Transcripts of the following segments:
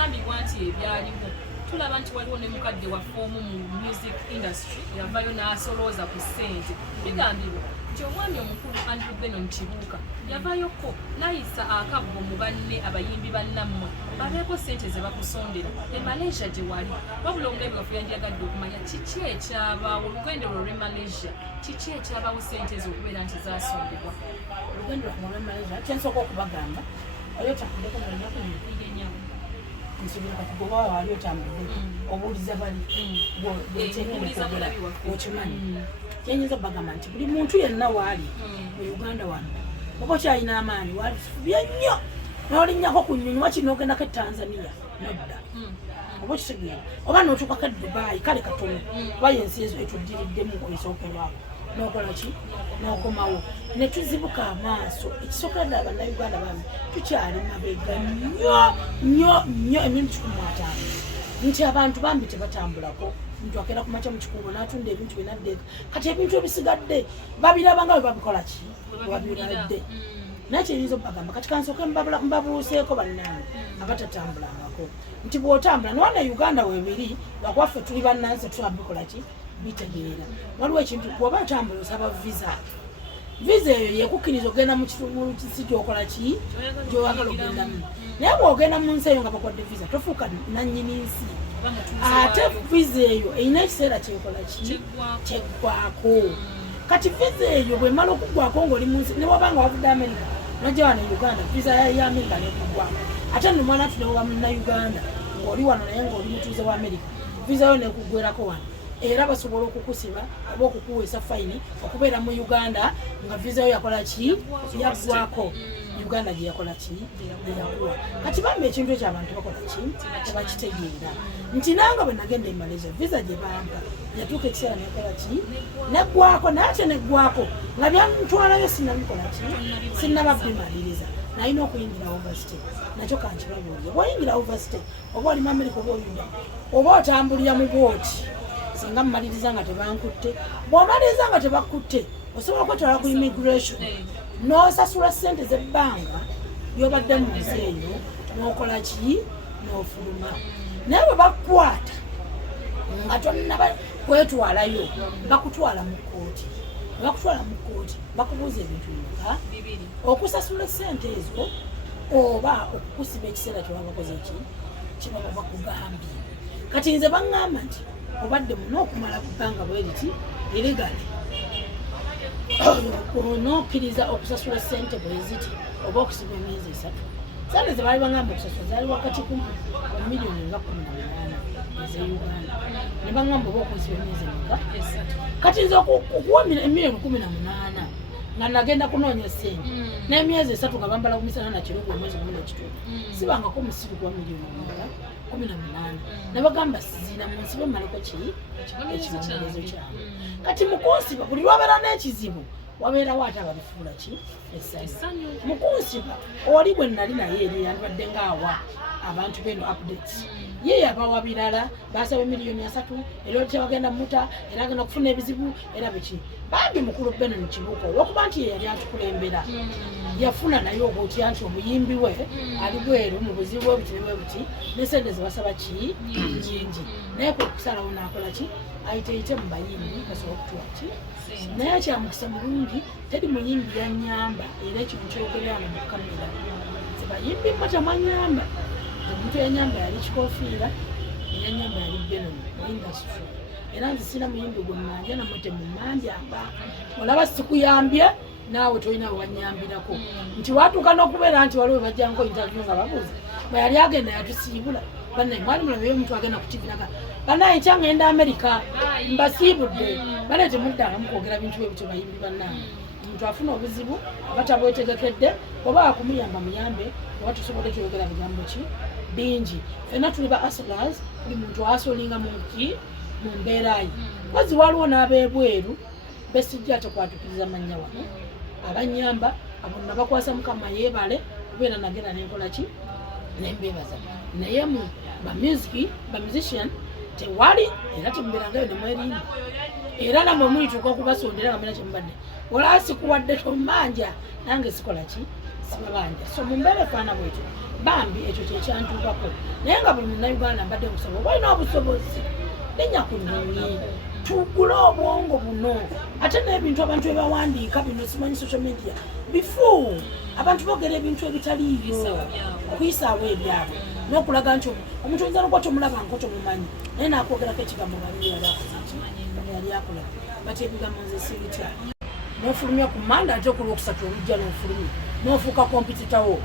bigambibwa nti ebyaliwo tulaba nti waliwo ne mukadde waffe omu mu music industry yavayo n'asolooza ku ssente bigambibwa nti omwami omukulu Andrew Benon Kibuuka yavayoko n'ayisa akabbo mu banne abayimbi bannammwe babeeko ssente ze bakusondera emalesia gye wali wabula omulembe waffe yandiyagadde okumanya kiki ekyabaawo olugendo lwo lw'e Malaysia kiki ekyabaawo ssente ezo okubeera nti zaasondebwa olugendo lw'e Malaysia kyensooka okubagamba oyo takuddeko mu lunaku yenyawo nsobola kugoba wali otambudde obuuliza bali okimanyi kyenyinza bagamba nti buli muntu yenna waali mu Uganda wano oba okyalina amaanyi walifubye nnyo n'olinnyako ku nnyonyi wakino ogendako e Tanzania nodda oba okitegeera oba n'otuukako e Dubai kale katono oba yensi ezo etuddiriddemu esookerwako n'okola ki n'okomawo ne tuzibuka amaaso ekisookera ddala bannayuganda bami tukyali mabega nnyo emirimu 15 nti abantu bambi tebatambulako muntu akeera ku makya mu kikubo n'atunda ebintu binaddeeka kati ebintu ebisigadde babirabanga bwe babikola ki babiradde naye kyeyinza obagamba kati kansooke mbabuuseeko bannange abatatambulangako nti bw'otambula newana Uganda weebiri lwakuwaffe tuli bannansi tulabikola ki bitegeera waliwo ekintu bw'oba otambula osaba visa eyo yekukkiriza ogenda mu kisi gyokola ki gy'oyagala ogendamu naye bw'ogenda mu nsi eyo nga bakwadde visa tofuuka nannyini nsi ate visa eyo erina ekiseera kyekola ki kyeggwako kati visa eyo bw'emala okuggwako ng'oli mu nsi ne wabanga wavudde America nojja wano Uganda visa ya America nekuggwako ate nno mwana tunewoga munnayuganda ng'oli wano naye ng'oli mutuuze wa America visa yo nekuggwerako wano era basobola okukusiba oba okukuweesa fayini okubeera mu Uganda nga visa yo yakola ki yaggwako Uganda gye yakola ki yakuwa kati bambi ekintu ekyo abantu bakola ki tebakitegeera nti nange bwe nagenda e Malaysia visa gye bampa yatuuka ekiseera nekola ki neggwako naye ate neggwako nga byantwalayo sinnabikola ki sinnababimaliriza nalina okuyingira overstay nakyo kankibabuulire bw'oyingira overstay oba oli mu America oba oyuda oba otambulira mu booti singa mumaliriza nga tebankutte bw'omaliriza nga tebakutte osobola okwetwala ku immigration n'osasula ssente z'ebbanga ly'obadde mu nsi eyo n'okola ki n'ofuluma naye bwe bakukwata nga tonnaba kwetwalayo bakutwala mu kkooti bakubuuza ebintu bimeka okusasula ssente ezo oba okukusiba ekiseera kyebabakoze ki kibaba bakugambye kati nze baŋŋamba nti obadde muno okumala kubanga bweriti erigale onokkiriza okusasula ssente bweziti oba okusiba emyezi 3 sente ze baali baŋŋamba okusasula zaali wakati ku miliyoni nga 18 eze Uganda ne baŋŋamba oba okusiba emyezi nga kati nze okuwa emiliyoni 18 nga nagenda kunoonya ssente n'emyezi 3 nga bambala ku misana nakirugu omwezi 12 sibangako musiru gwa miliyoni 18 nabagamba sizina munsibe maleko ki ekibonerezo kyange kati mukunsiba buli lwabeera n'ekizibu wabeerawo ate ababifuula ki essanyu mukunsiba oli bwe nali naye eri yandibadde ngaawa abantu beno updates ye yabawa birala basaba miliyoni 3 era kyabagenda muta era agenda kufuna ebizibu era biki bambi mukulu beno mu kibuuka olwokuba nti ye yali atukulembera yafuna naye obutya nti omuyimbi we ali bweru mu buzibu bwe buti n'essente ze basaba ki nyingi naye kusalawo n'akola ki ayiteeyite mu bayimbi basobola okutuwa ki naye akyamukisa mulungi teri muyimbi yanyamba era ekintu kyogerana mu kamera tebayimbi matamanyamba omuntu yanyamba yali kikofiira eyanyamba yali Benon industry era nze sina muyimbi gwe mmanja namwete mu manjamba olaba sikuyambye naawe tolina wanyambirako nti watuuka n'okubeera nti waliwo bajjanko interview nga babuuza bwe yali agenda yatusiibula bannaye mwali mulabeyo omuntu agenda ku TV naga bannaye nkyangenda America mbasiibudde bannaye temuddangamu kwogera bintu ebyo bayimbi bannaye omuntu afuna obuzibu abatabwetegekedde oba akumuyamba muyambe oba tusobole kyogera bigambo ki bingi fenna tuli ba hustlers buli muntu asolinga mu mbeerayi kozi waliwo n'abeebweru besijja tekwatukiriza mannya wano abanyamba abonna bakwasa mukama yeebale kubeera nagenda nenkola ki nembeebaza naye mu musician tewali era temubeerangayo nemwerinda era namwe mulituuka okubasondera nga muna kyemubadde olaba sikuwadde tomanja nange sikola ki sibabanja so mumbere fana bwekyo bambi ekyo kyekyantuukako naye nga buli munnayuganda mbadde nkusaba walina obusobozi nenya ku nnyonyi tugule obwongo buno ate n'ebintu abantu ebawandiika bino simanyi social media bifu abantu boogera ebintu ebitaliiyo okuyisaawo ebyabwe n'okulaga nti omuntu oyinza nokuba tomulaba nko tomumanyi naye naakwogerako ekigambo yali akola bati ebigambo nze sibitya n'ofulumya ku manda ate okulwokusatu olujja n'ofulumya n'ofuuka kompititawo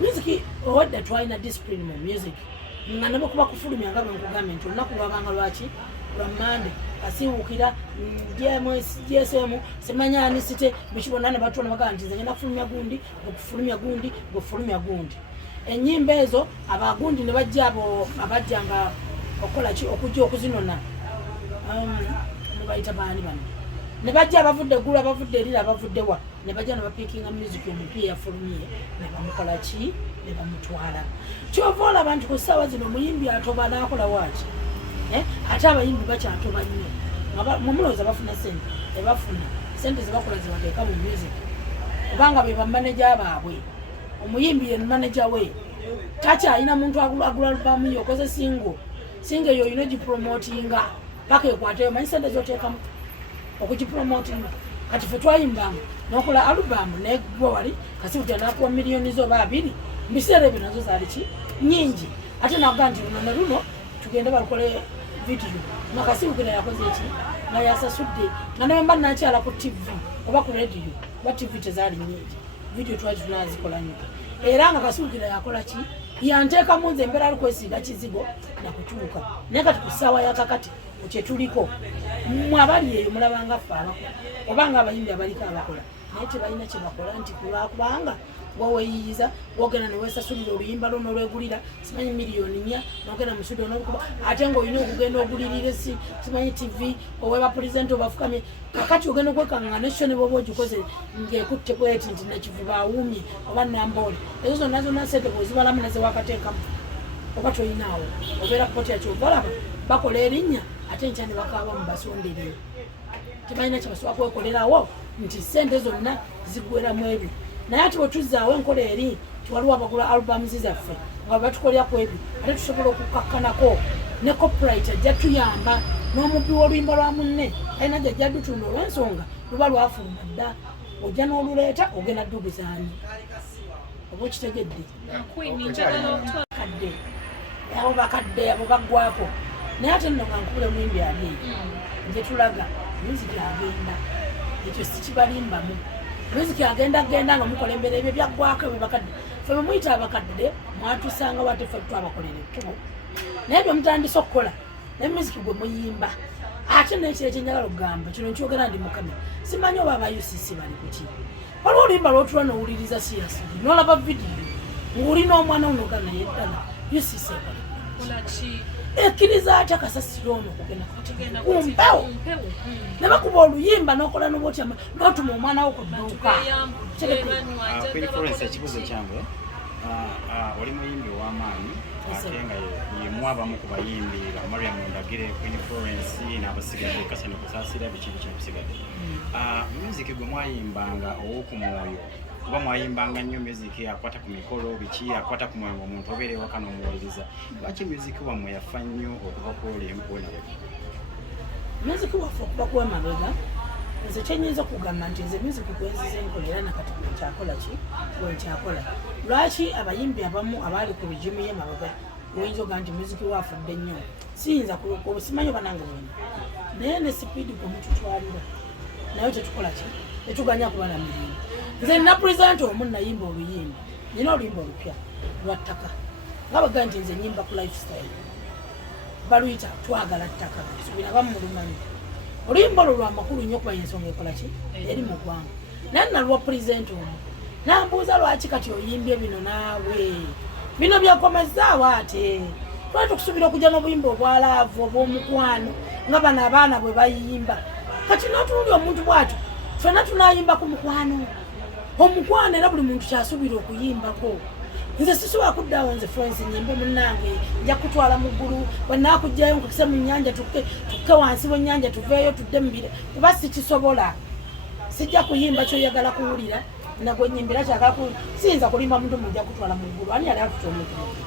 music owedde twalina discipline mu music nga nabo kuba kufulumya nga bwenkugambye nti olunaku lwabanga lwaki lwa mande asiwukira gsm simanyani site bikibona ne batona bagamba nti nze ngenda kufulumya gundi okufulumya gundi gofulumya gundi enyimba ezo abagundi ne bajja abo abajjanga okola ki okujja okuzinona mubayita baani bano ne bajja abavudde gulu abavudde erira abavudde wa ne bajja ne bapikinga music omupiira yafulumye ne bamukola ki ne bamutwala kyova olaba nti ku ssaawa zino omuyimbi atoba n'akola waaki ate abayimbi bakyatoba nnyo mumulowooza bafuna sente ebafuna sente zebakola zebateeka mu music kubanga be bamaneja baabwe omuyimbi ye maneja we takyalina muntu agula alubamu yo okoze singa eyo olina ogipromotinga paka ekwateyo manyi sente zoteekamu okugipromotinga kati fe twayimbanga nokola alubamu negwa wali kasibutya nakuwa miliyoni zo oba 2 mubiseera ebyo nazo zaali ki nyingi ate nakuga nti luno ne luno tugende balukole video nakasibukira yakoze eki nga yasasudde nga nemba nakyala ku tv oba ku radio oba tv tezaali nyingi video twali tunazikola nnyo era nga kasibukira yakola ki yanteekamu nze embeera ali kwesiiga kizigo nakutuuka naye kati ku ssaawa yakakati kyetuliko mmwe abali eyo mulabanga ffe abakola obanga abayimbi abaliko abakola naye tebalina kyebakola nti kulwakubanga waweyiyiza wogenda newesasulira oluyimba lwo nolwegulira simanyi miliyoni 4 nogenda musudo nokuba ate ngaolina okugenda ogulirire simanyi tv oweba pulezidenti obafukamye kakati ogenda okwekanga nesho ne boba ogikoze ngekutte bweti nti nakivuba awumye oba namboole ezo zonna zonna sente bwezibalamu nezewakateekamu oba toyinaawo obeera kupotya kyovalaba bakola erinnya ate nkya ne bakaaba mu basonderero tebalina kyebasobola kwekolerawo nti sente zonna ziggweramu ebyo naye ati bwetuzaawo enkola eri tiwaliwo abagula albums zaffe nga batukoleraku ebyo ate tusobola okukakkanako ne copyright ajja tuyamba n'omubbi w'oluyimba lwa munne alina gyajja dutunda olw'ensonga luba lwafuluma dda ojja n'oluleeta ogenda dduguzaani oba okitegedde kadde abo bakadde abo baggwako naye ate nno nga nkubule muyimbi ali nje tulaga music agenda ekyo sikibalimbamu music agenda nga mukola embeera ebyo byaggwako ebyo bakadde fe bwe muyita abakadde mwatusanga wate fe twabakolera ekkubo naye bye mutandise okukola naye music gwe muyimba ate nekiro ekyenjagala okugamba kino nkyogera ndi mukame simanyi oba aba UCC bali kuki waliwo oluyimba lwotula nowuliriza siyasi nolaba vidiyo ng'olina omwana onoga naye ddala UCC ekkiriza atya kasasiro ono okugenda kumpewo ne bakuba oluyimba n'okola nobotya n'otuma omwana wo ku dduuka Queen Florence ekibuzo kyange oli muyimbi ow'amaanyi ate nga yemwabamu ku bayimbi ba Mariam Ndagire Queen Florence n'abasigadde Kasano Kusaasira biki bikusigadde music gwe mwayimbanga ow'okumwoyo kuba mwayimbanga nnyo music akwata ku mikolo biki akwata ku mwoyo omuntu obeera ewaka n'omuwuliriza lwaki music wammwe yafa nnyo okuva ku olembonero music waffe okuba kwemabega nze kyenyinza okugamba nti nze music gwenzize nkolera nakati wenkyakola lwaki abayimbi abamu abaali ku bijimu y'emabega oyinza oga nti music wafudde nnyo siyinza simanyi oba nange bwena naye ne sipiidi gwe mututwalira naye tetukola ki tetuganya kubala mirimu nze nina pulezidenti omu nayimba oluyimba nina oluyimba olupya lwa ttaka nga bagaa nti nze nyimba ku lifestyle baluyita twagala ttaka subira bamu mulumanyi oluyimba olwo lwamakulu nnyo okuba ensonga ekola ki eri mu ggwanga naye nalwa pulezidenti omu nambuuza lwaki kati oyimbye bino naawe bino byakomezaawo ate twali tukusuubira okujja n'obuyimba obwalaavu obw'omukwano nga bano abaana bwe bayimba kati notuuli omuntu bwatyo ffenna tunayimba ku mukwano omukwano era buli muntu kyasuubira okuyimbako nze sisobola kuddaawo nze Florence nyimbe munnange nja kutwala mu ggulu bwenaakugjayo nkukise mu nnyanja tukke wansi w'ennyanja tuveeyo tudde mubire kuba sikisobola sijja kuyimba kyoyagala kuwulira nagwe nyimbira kyakaku siyinza kulimba muntu mujja kutwala mu ggulu ani yali akutoomekere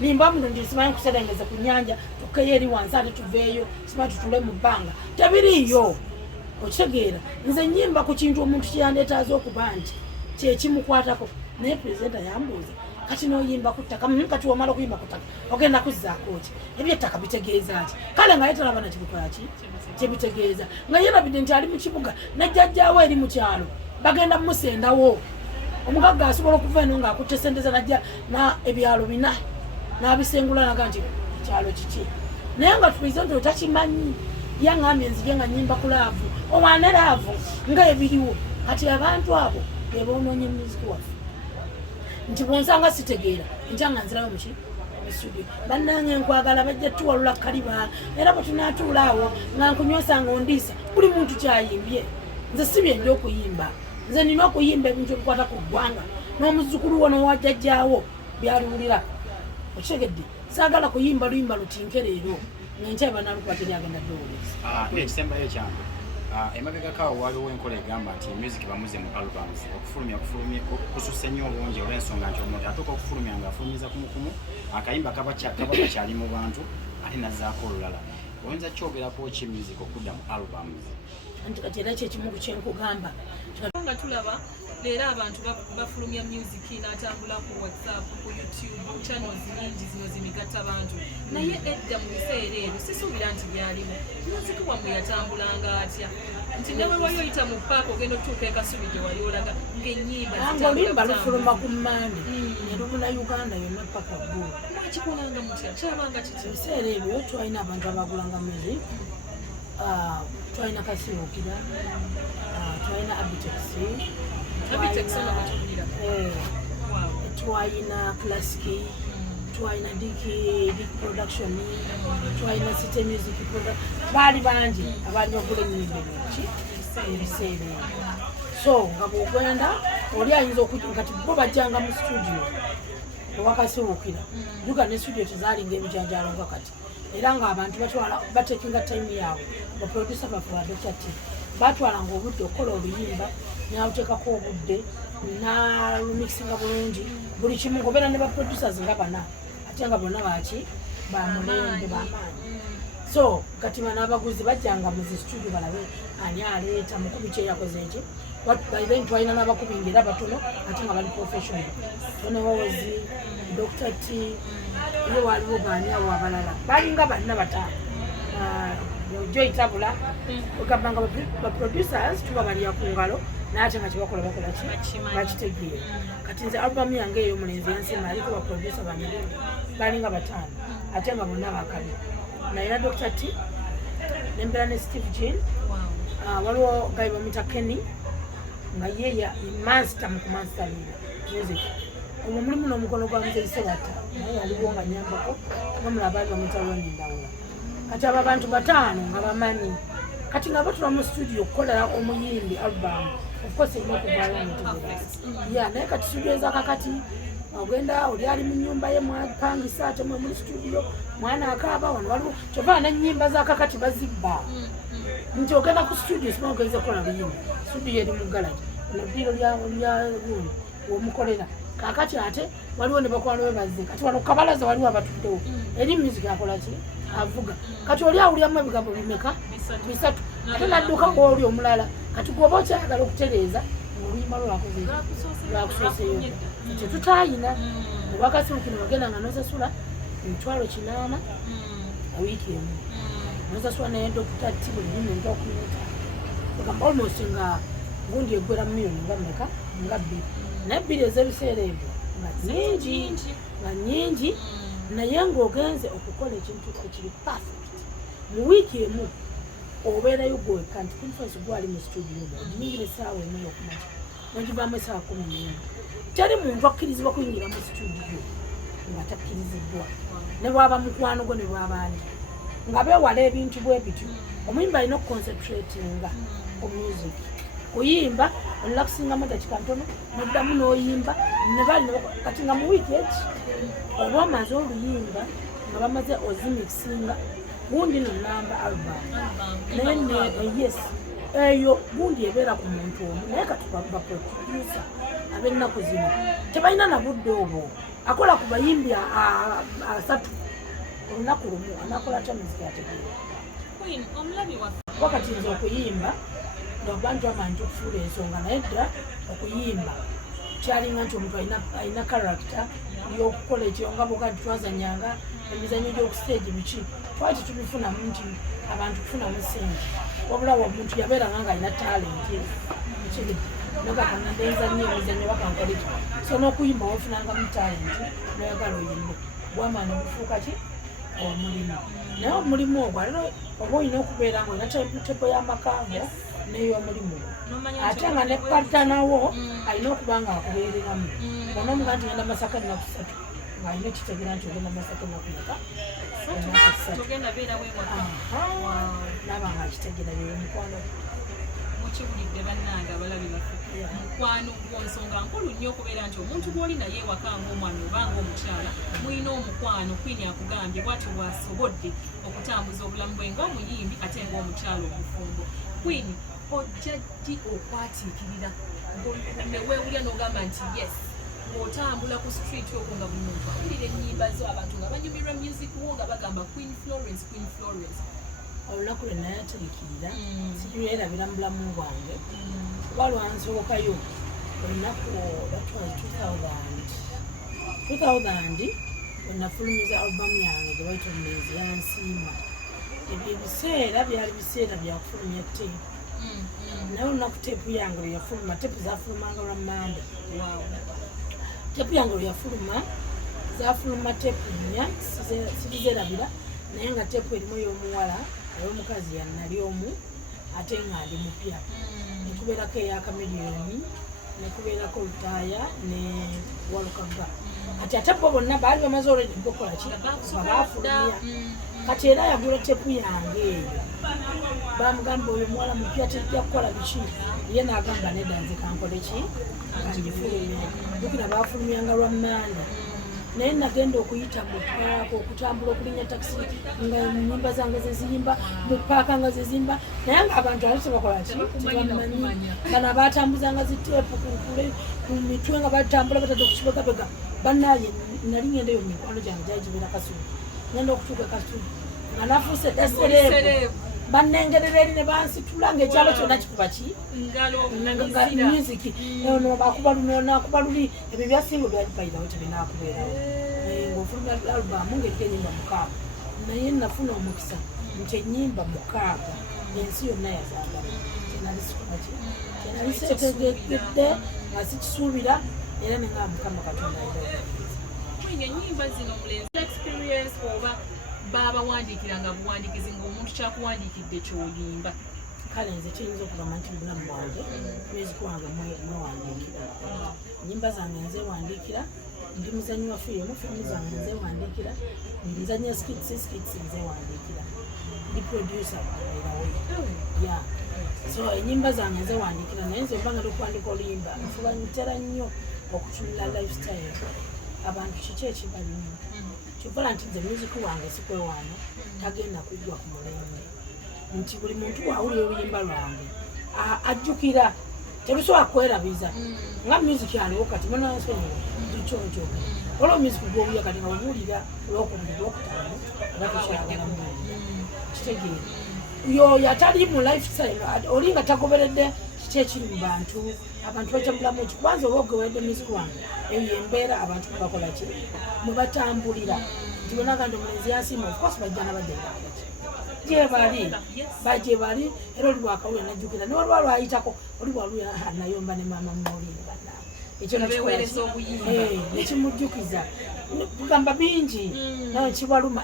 nimba muntu ndi simanyi kuserengeza ku nnyanja tukeyo eri wansi ate tuveeyo simanyi tutule mu bbanga tebiriiyo okitegeera nze nyimba ku kintu omuntu kyeyandeetaaza okuba nti kyekimukwatako naye pulezidenta yambuuza kati noyimba ku ttaka kati womala okuyimba ku ttaka ogenda kuzzaako ki ebyettaka bitegeeza ki kale nga yetalaba na kibikola ki kyebitegeeza nga yerabidde nti ali mu kibuga najjajjaawo eri mu kyalo bagenda mumusendawo omugagga asobola okuva eno ng'akutte sente ze najja ebyalo 4 n'abisengula naga nti ekyalo kiki naye nga tupulezidenti oyo takimanyi yaŋŋambye nzije nga nyimba ku laavu omwana laavu nga ebiriwo kati abantu abo bebonoonye muziki waffe nti bwonsanga sitegeera nkyanga nzirayo muki studio bannange nkwagala bajja tuwalula kaliba era bwe tunaatuula awo nga nkunywesanga ondiisa buli muntu kyayimbye nze sibyendi okuyimba nze nina okuyimba ebintu ebikwata ku ggwanga n'omuzzukulu wo n'owajjajjaawo byaluwulira okitegedde saagala kuyimba luyimba lutinkereero ngenkya banalukwata eryagenda ddowooza n'ekisembayo kyange emabegakaawo waliwo enkola egamba nti music bamuze mu albums okufulumya kususse nnyo obungi olw'ensonga nti omuntu atuuka okufulumya ng'afulumiza kumukumu akayimba kaba kakyali mu bantu ate nazzaako olulala oyinza kyogerako ki music okudda mu albums anti kati era kyekimu ku kyenkugamba nga tulaba leero abantu bafulumya music n'atambula ku WhatsApp ku YouTube channels nyingi zino zimigatta bantu naye edda mu biseera ebyo sisuubira nti byalimu music wamwe yatambulanga atya nti ne bwe wali oyita mu paaka ogenda otuuka ekasubi gye wali olaga ng'ennyimba olimba lufuluma ku mmande ne lubuna Uganda yonna paka ggulu mwakikolanga mutya kyabanga kiti ebiseera ebyo twalina abantu abagulanga music twalina kasiwukira twalina twalina classic twalina dik production twalina city music product baali bangi abanyogula ennyimba eki ebiseera so nga bwogenda oli ayinza kati bo bajjanga mu studio ewakasiwukira juga ne studio tezaalinga ebijanjalo nga kati era ng'abantu batekinga time yaabwe baproducer baffe badokyati batwalanga obudde okukola oluyimba nawuteekako obudde nalumixinga bulungi buli kimu ngobeera ne baproducers nga bana ate nga bonna baki bamulembe bamaanyi so kati banabaguzi bajjanga mu zi studio balabe ani aleeta mukubi kyeyakoze eki then twalina n'abakubinga era batono ate nga bali professional tonewozi Dr. T ye waliwo baani awo abalala balinga banna bataano joy tabula ogambanga baproducers tuba balya ku ngalo naate nga kyebakola bakola ki bakitegeera kati nze album yange eyo omulenzi yansima aliko baproducer bamirundi balinga bataano ate nga bonna bakabi nayina Dr. T nembeera ne Steve Jean waliwo gayi bamwita Kenny nga yeya master mu kumanstalira music omwo mulimu n'omukono gwa muzerisebata naye aliwo nga nyambako nomula baali bamwita Rondi Ndawula kati abo abantu bataano nga bamanyi kati nga batula mu studio okukola omuyimbi album of course erina okuvaala netegereza naye kati studio ezakakati ogenda oli ali mu nnyumba ye mwapangisa ate mwe muli studio mwana akaaba wano waliwo kyova n'ennyimba zakakati bazibba nti ogenda ku studio sima ogenze kukola luyimbi studio eri mu galagi nabiro lya gundi womukolera kakati ate waliwo ne bakwano webaze kati wano kabalaza waliwo abatuddewo eri music akola ki avuga kati oli awulyamu ebigambo bimeka 3 ate nadduka ng'oli omulala kati gwoba okyagala okutereeza ng'oluyimba lwakoze lwakusoseyo tetutayina obwakasiwukino bagenda nga nosasula 800 wiiki emu nosasula naye Dr. T buli limu nja okumuyita ogamba almost nga gundi eggwera mu miliyoni nga mmeka nga 2 naye 2 ez'ebiseera ebyo nga nyingi naye ng'ogenze okukola ekintu ekiri perfect mu wiiki emu obeerayo gweka nti conference gwali mu studio oginyingira essaawa emu yokumakya nogivaamu essaawa 11 teri muntu akkirizibwa kuyingira mu studio nga takkiriziddwa ne bwaba mukwano gwo ne bwabandi nga beewala ebintu bwe bityo omuyimba alina okuconcentratinga ku music kuyimba olulakusingamu eddakiika ntono noddamu n'oyimba nebali kati nga mu wiiki eki oba omaze oluyimba nga bamaze ozimixinga gundi nonamba album naye yes eyo gundi ebeera ku muntu omu naye katubaproducer ab'ennaku zino tebalina na budde obwo akola ku bayimbi 3 olunaku lumu anakola atya muzika yategeera wakati nze okuyimba nobantu amanti okufuula ensonga naye dda okuyimba kyalinga nti omuntu alina character y'okukola ekyo nga bwokati twazanyanga emizanyo gy'okustage biki twali tetubifunamu nti abantu kufunamu sente wabula omuntu yabeeranga nga alina talent nogakangandenzanyo emizanyo bakankoleki so n'okuyimba wafunangamu talent noyagala oyimbe gwamaani okufuuka ki omulimu naye omulimu ogwo alina oba olina okubeera nga olina tepo y'amakaago n'ey'omulimu ate nga ne parta nawo alina okuba nga akubeereramu ona omuga nti genda Masaka ennaku 3 ng'alina ekitegeera nti ogenda Masaka ennaku meka naaba nga akitegeera byemukwano mukiwulidde bannange abalabi baffe mukwano gw'ensonga nkulu nnyo okubeera nti omuntu gw'oli naye ewaka ng'omwami oba ng'omukyala mulina omukwano kwini akugambye bw'atyo bw'asobodde okutambuza obulamu bwe ng'omuyimbi ate ng'omukyala omufumbo kwini ojja ddi okwatiikirira neweewulya n'ogamba nti yes ng'otambula ku street okwo nga buli muntu awulira ennyimba zo abantu nga banyumirwa music wo nga bagamba Queen Florence olunaku lwe nayateekirira sijulerabira mu bulamu bwange kuba lwansookayo olunaku 2000 wenafulumiza albamu yange gye bayita Omuyimbi yansiima ebyo ebiseera byali biseera byakufulumya teepu naye olunaku teepu yange lweyafuluma teepu zafulumanga lwa Mande teepu yange lweyafuluma zafuluma teepu 4 sizerabira naye nga teepu erimu ey'omuwala ey'omukazi yanali omu ate nga ndi mupya nekubeerako eyakamiliyoni nekubeerako Lutaaya ne Walukaga kati ate bo bonna baali bamaze olwedi okukola ki baafulumya kati era yagula teepu yange eyo bamugamba oyo muwala mupya tejja kukola biki ye n'agamba nedda nze kankole ki kangifulumya dukira baafulumyanga lwa Mande naye nagenda okuyita mu paaka okutambula okulinya takisi nga ennyimba zange zeziyimba mu paaka nga zezimba naye nga abantu ate tebakola ki tebamanyi bano abatambuzanga ziteepu ku mitwe nga batambula batadde ku kibegabega bannaaye nali ngendeyo mu mikwano gyange gyali gibeera Kasubi ngenda okutuuka Kasubi nga nafuuse dda sereebu bannengerera eri ne bansitula ng'ekyalo kyonna kikuba ki musiki ono bakuba luno nakuba luli ebyo byasinga byali bayirawo tebinaakubeerawo ng'ofulumya alubamu ng'eriko ennyimba 6 naye nafuna omukisa nti ennyimba 6 ensi yonna yazaagala kyenali sikuba ki kyenali seetegedde nga sikisuubira era nengaa Mukama Katonda ennyimba zino mulenzi experience oba babawandiikiranga buwandiikizi ng'omuntu kyakuwandiikidde ky'oyimba kale nze kiyinza okugamba nti mubulamu bwange music wange mwewandiikira ennyimba zange nzewandiikira ndi muzanyi wa firimu zange nzewandiikira nzanya skits nzewandiikira ndi producer erawe ya so ennyimba zange nzewandiikira naye nze obanga okuwandika oluyimba nfuba ntera nnyo okutunula lifestyle abantu kiki ekibalimu kivala nti nze music wange sikwewaana tagenda kuggwa ku mulembe nti buli muntu waawulira oluyimba lwange ajjukira terusobola kwerabiza nga music aliwo kati munasonyiwa kikyokyoka olwo music gwowulira kati nga obuwulira olwokubiri lwokutaano oba tokyagala muwulira kitegeere yoyo atali mu lifestyle oli nga tagoberedde kiki ekiri mu bantu abantu bajjagulamu eki kubanza oba ogeweredde music wange eyo embeera abantu mubakola ki mubatambulira nti bonagandi omulenzi yansiima ofcourse bajja nabajjaaki gyebali era oli bwakawulira najjukira ne waliwo lwayitako oli bwaluya nayomba ne maama muwulire bannange ekyo nekimujjukiza kugamba bingi nawe kibaluma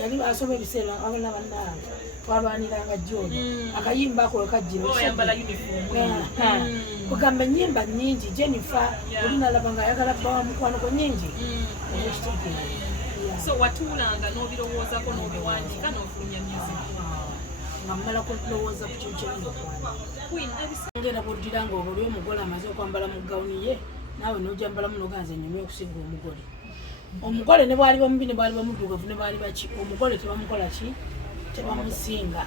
yali asoma ebiseera abana bannange twabaniranga jjoni akayimba ako wekajjira kugamba ennyimba nnyingi Jennifer oli nalaba nga ayagala bbawa mukwano gwe nnyingi ekitegeere so watuulanga n'obirowoozako n'obiwandiika n'ofulumya music nga mmala kulowooza ku kintu kyengera bwoddira nga oli omugole amaze okwambala mu gawuni ye naawe n'ojambalamu n'oganza ennyuma okusinga omugole ne bwali bamubi ne bwali bamuddugavu ne bwali baki omugole tebamukola ki tebamusinga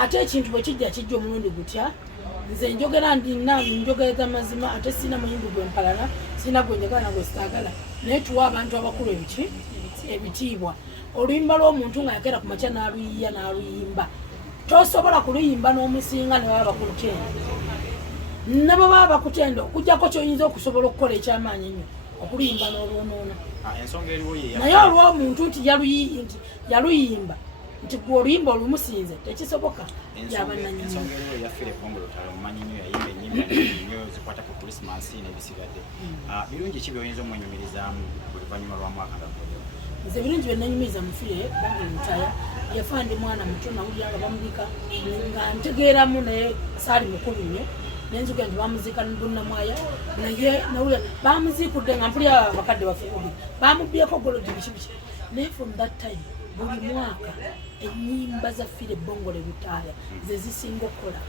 ate ekintu bwe kijja kijja omulundi gutya nze njogera njogereza mazima ate sina muyimbi gwe mpalana sina gwe njagala nagwe sitaagala naye tuwa abantu abakulu ebitiibwa oluyimba lw'omuntu nga yakera ku makya n'aluyiya n'aluyimba tosobola kuluyimba n'omusinga ne baba bakutenda ne bwe baba bakutenda okujjako kyoyinza okusobola okukola ekyamaanyi ennyo okuluyimba n'olwonoona naye olw'omuntu nti yaluyimba nti gwe oluyimba olumusinze tekisoboka nze birungi byenanyumiriza mufire bange mutaya yafa ndi mwana muto nawulira nga bamulika nga ntegeeramu naye saali mukulu nnyo nenzuga nti bamuzika nbunamwaya naye nawulira bamuziikudde nga mpulira abakadde bafuubi bamubyeko golodi bikibiki naye from that time buli mwaka ennyimba za fire bongole butaaya ze zisinga okukola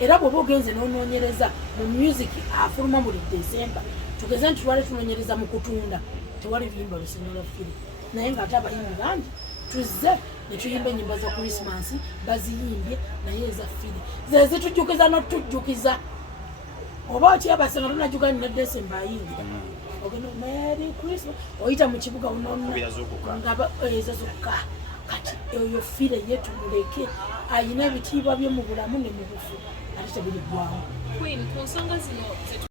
era bw'oba ogenze n'onoonyereza mu music afuluma buli December tugeze nti twali tunoonyereza mu kutunda tewali biyimba lusenyola fire naye ng'ate abayimbi bangi tuzze ne tuyimba ennyimba za Christmas baziyimbye naye eza fire ze zitujjukiza n'otujjukiza oba okyebase nga tunajjuka nina December ayingira ogenda Merry Christmas oyita mu kibuga ezo zokka kati eyo fire yetumuleke ayina ebitiibwa bye mu bulamu ne mu bufu ate tebiri ggwamu. Queen, ku nsonga zino